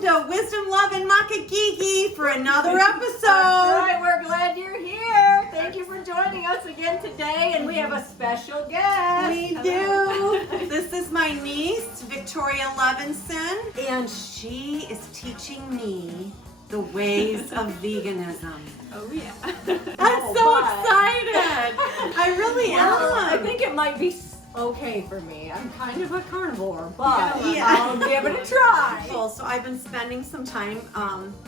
to Wisdom Love and Makagigi for another episode. That's right, we're glad you're here. Thank you for joining us again today, and we have a special guest. We do. This is my niece, Victoria Levinson, and she is teaching me the ways of veganism. Oh yeah. I'm so excited. I really am. I think it might be okay for me. I'm kind of a carnivore, but Yeah. I'll give it a try. Cool. So I've been spending some time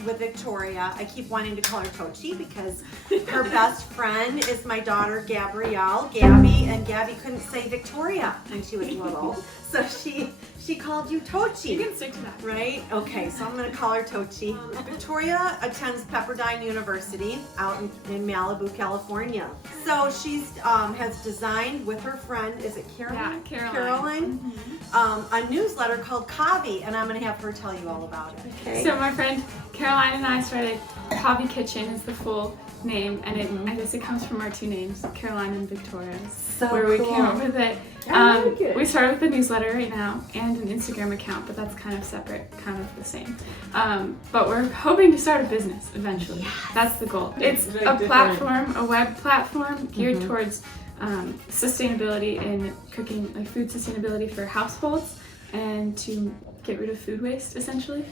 with Victoria. I keep wanting to call her Tochi because her best friend is my daughter Gabrielle, Gabby, and Gabby couldn't say Victoria when she was little, so she called you Tochi. You can stick to that. Right? Okay, so I'm going to call her Tochi. Victoria attends Pepperdine University out in Malibu, California. So she's has designed with her friend, is it Caroline? Yeah, Caroline. Caroline, a newsletter called Cavi, and I'm going to have her tell you all about it. Okay. So my friend Caroline and I started Cavi Kitchen is the full name, and I guess it comes from our two names, Caroline and Victoria. So where we cool. came up with it. I like it. We started with a newsletter right now and an Instagram account, but that's kind of separate, kind of the same. But we're hoping to start a business eventually. Yes. That's the goal. It's Big a difference. platform, a web platform geared towards sustainability in cooking, like food sustainability for households, and to get rid of food waste essentially.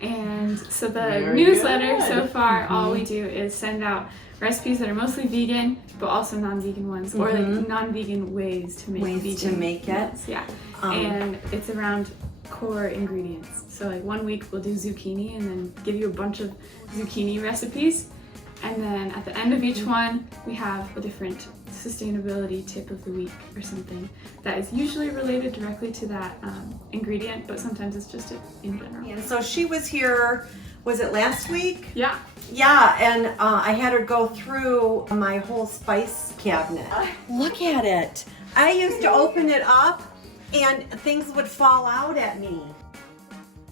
And so the Very newsletter good. so far, all we do is send out recipes that are mostly vegan, but also non-vegan ones, or like non-vegan ways to make Ways vegan to make it. meals. Yeah, and it's around core ingredients. So like 1 week we'll do zucchini and then give you a bunch of zucchini recipes, and then at the end of each one we have a different sustainability tip of the week or something that is usually related directly to that ingredient, but sometimes it's just in general. And so she was here, was it last week? Yeah. Yeah, and I had her go through my whole spice cabinet. Look at it. I used to open it up and things would fall out at me.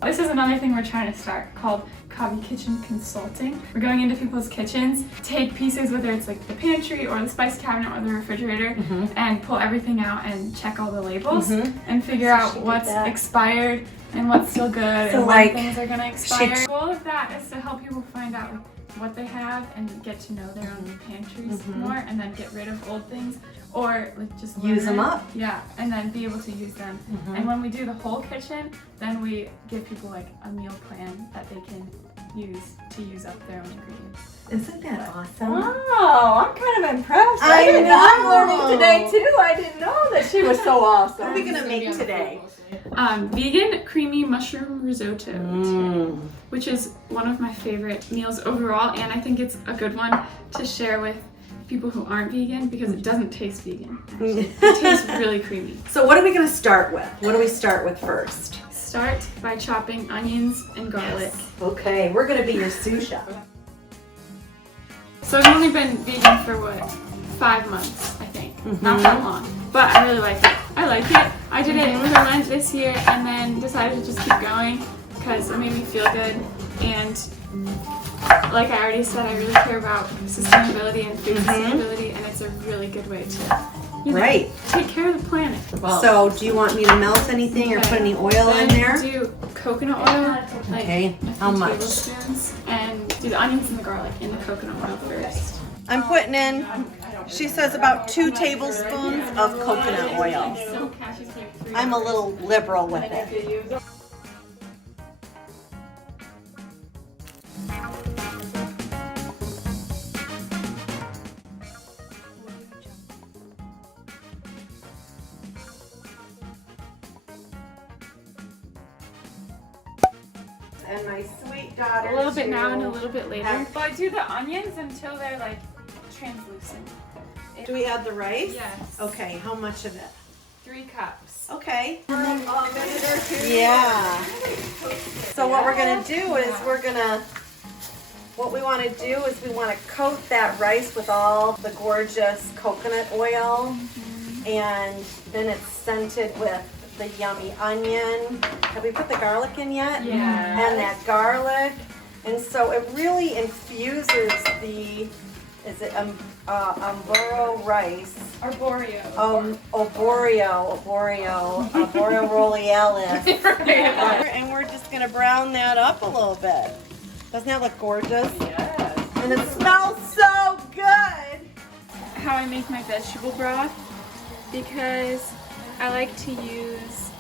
This is another thing we're trying to start called Cavi Kitchen Consulting. We're going into people's kitchens, take pieces, whether it's like the pantry or the spice cabinet or the refrigerator, and pull everything out and check all the labels and figure out what's expired and what's still good, So, and like, when things are gonna expire. The goal of that is to help people find out like, what they have and get to know their own pantries more, and then get rid of old things, or like just Use them learn. up. Yeah, and then be able to use them. And when we do the whole kitchen, then we give people like a meal plan that they can use up their own ingredients. Isn't that awesome? Wow, I'm kind of impressed. I I'm know. learning today too. I didn't know that she was so awesome. What are we gonna make today? Vegan creamy mushroom risotto today, which is one of my favorite meals overall, and I think it's a good one to share with people who aren't vegan because it doesn't taste vegan. Actually. It tastes really creamy. So what are we gonna start with? What do we start with first? Start by chopping onions and garlic. Okay, we're gonna be your sous chef. So I've only been vegan for 5 months, I think. Not that long, but I really like it. I like it. I did it with a Lent this year and then decided to just keep going because it made me feel good, and like I already said, I really care about sustainability and food sustainability, and it's a really good way to take care of the planet. So do you want me to melt anything or put any oil in there? Do coconut oil, like Okay, a how few much? tablespoons, and do the onions and the garlic in the coconut oil first. I'm putting in, she says, about 2 tablespoons of coconut oil. So cashews take 3 I'm a hours. little liberal with it. And my sweet daughter A little bit too. now and a little bit later. But I do the onions until they're like translucent. Do we add the rice? Yes. Okay, how much of it? 3 cups. Okay. A minute or two. Yeah. So what we're gonna do is what we want to do is we want to coat that rice with all the gorgeous coconut oil, and then it's scented with the yummy onion. Have we put the garlic in yet? Yeah. And that garlic. And so it really infuses the is it Umburo rice? Arborio. Arborio royale. And we're just gonna brown that up a little bit. Doesn't that look gorgeous? Yes. And it smells so good. How I make my vegetable broth, because I like to use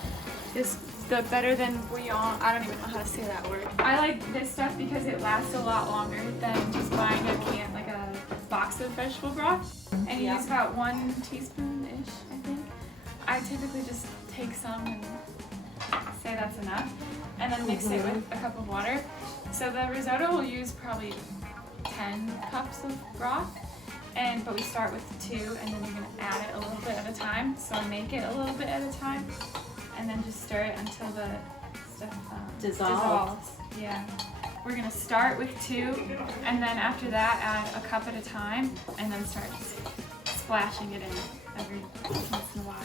the better than bouillon. I don't even know how to say that word. I like this stuff because it lasts a lot longer than just buying a can, like a box of vegetable broth. And you use about 1 teaspoon-ish, I think. I typically just take some and say that's enough, and then mix it with a cup of water. So the risotto will use probably 10 cups of broth, but we start with 2, and then you're gonna add it a little bit at a time. So make it a little bit at a time, and then just stir it until the stuff dissolves. Yeah. We're gonna start with 2, and then after that add a cup at a time, and then start splashing it in every once in a while.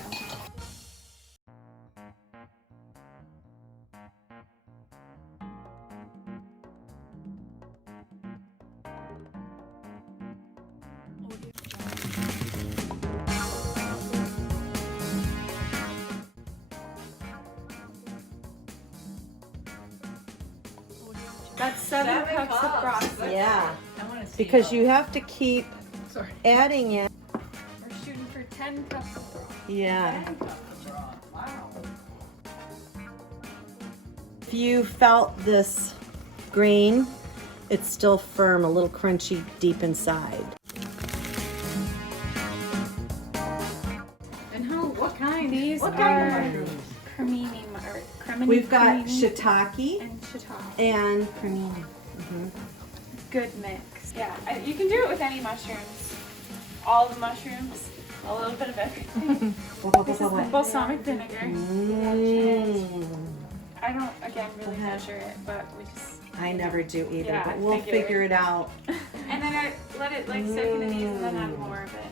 That's 7 cups of broth. Yeah, I want to see because you have to keep adding it. We're shooting for 10 cups of broth. Yeah. 10 cups of broth. Wow. If you felt this grain, it's still firm, a little crunchy deep inside. And what kind? These What kind are of mushrooms? cremini. We've got cremini shiitake and shiitake. and cremini. Good mix. Yeah, you can do it with any mushrooms. All the mushrooms, a little bit of everything. This is the balsamic vinegar. I don't, again, really measure it, but we just... I never do either, Yeah, but we'll figure it out. And then I let it like soak in the knees and then add more of it.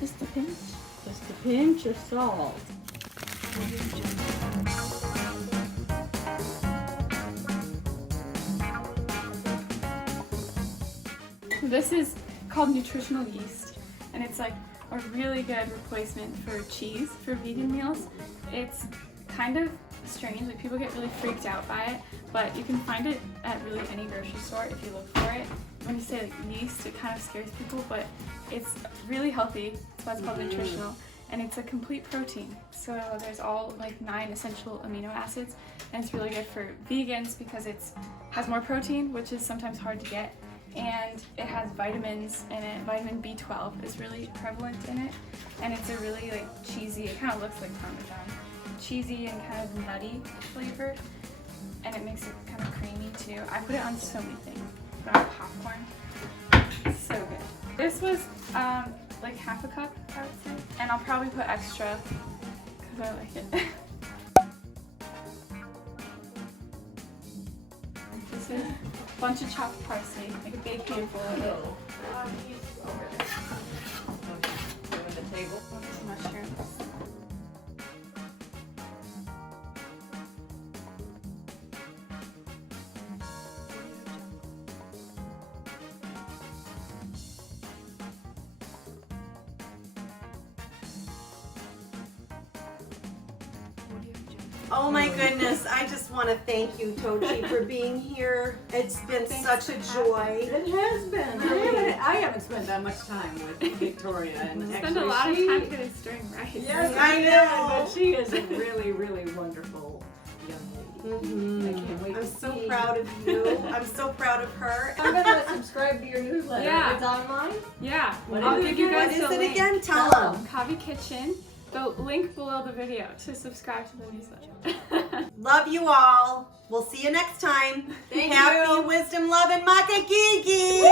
Just a pinch. Just a pinch of salt. This is called nutritional yeast, and it's like a really good replacement for cheese for vegan meals. It's kind of strange, like people get really freaked out by it, but you can find it at really any grocery store if you look for it. When you say like yeast, it kind of scares people, but it's really healthy. That's why it's called nutritional, and it's a complete protein. So there's all like 9 essential amino acids, and it's really good for vegans because it has more protein, which is sometimes hard to get, and it has vitamins in it. Vitamin B12 is really prevalent in it, and it's a really like cheesy, it kind of looks like Parmesan, cheesy and kind of nutty flavor, and it makes it kind of creamy too. I put it on so many things. Put it on popcorn. It's so good. This was like half a cup, I would say, and I'll probably put extra because I like it. This is a bunch of chopped parsley, like a big handful of it. Over there. Over the table. Mushrooms. Oh my goodness, I just want to thank you, Tochi, for being here. It's been such a joy. It has been. I haven't spent that much time with Victoria, and Spend actually a lot of she- time together stirring rice. Yes, I know. But she is a really, really wonderful young lady. I can't wait I'm to so see. proud of you. I'm so proud of her. I'm gonna subscribe to your newsletter. Yeah. It's online. Yeah, What I'll is give it you again? guys What is the it link. again? Tell them. Cavi Kitchen. The link below the video to subscribe to the newsletter. Love you all. We'll see you next time. Thank Happy you. Wisdom, Love, and Makagigi.